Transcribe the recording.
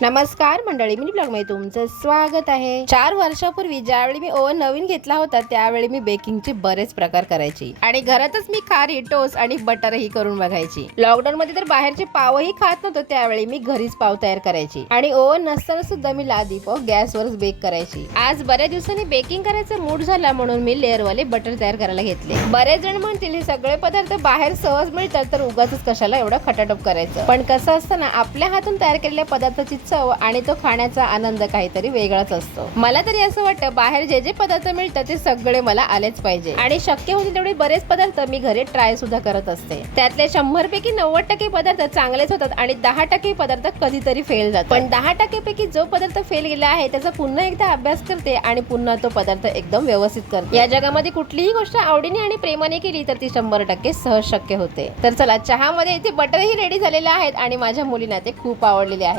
नमस्कार मंडळी, mini blog मध्ये तुमचं स्वागत आहे। 4 वर्षापूर्वी ज्यावेळी मी ओव्हन नवीन घेतला होता त्यावेळी मी बेकिंगचे बरेच प्रकार करायची आणि घरातच मी खारी, टोस्ट आणि बटरही करून बघायची। लॉकडाऊन मध्ये तर बाहेरचे पावही खात नव्हतो, त्यावेळी मी घरीच पाव तयार करायची आणि ओव्हन नसताना सुद्धा मी लादी पाव गॅसवरच बेक करायची। आज बऱ्याच दिवसांनी बेकिंग करायचा मूड झाला म्हणून मी लेअर वाले बटर तयार करायला घेतले। बरेच जण म्हणतील हे सगळे पदार्थ बाहेर सहज मिळतात तर उगाचच कशाला एवढं खटाटप करायचं, पण कसं असतं ना, आपल्या हातून तयार केलेल्या पदार्थाची चव आणि तो खाण्याचा आनंद काहीतरी वेगळाच असतो। मला तरी असं वाटतं बाहेर जे जे पदार्थ मिळतात ते सगळे मला आलेच पाहिजे आणि शक्य होईल तेवढे बरेच पदार्थ मी घरी ट्राय सुद्धा करत असते। त्यातले 100 पैकी 90% पदार्थ चांगलेच होतात आणि 10% पदार्थ कधीतरी फेल जातात। पण 10% पैकी जो पदार्थ फेल गेला आहे त्याचा पुन्हा एकदा अभ्यास करते आणि पुन्हा तो पदार्थ एकदम व्यवस्थित करते। या जगामध्ये कुठलीही गोष्ट आवडीने आणि प्रेमाने केली तर ती 100% सहज शक्य होते। तर चला, चहामध्ये इथे बटरही रेडी झालेले आहेत आणि माझ्या मुलींना ते खूप आवडलेले आहे।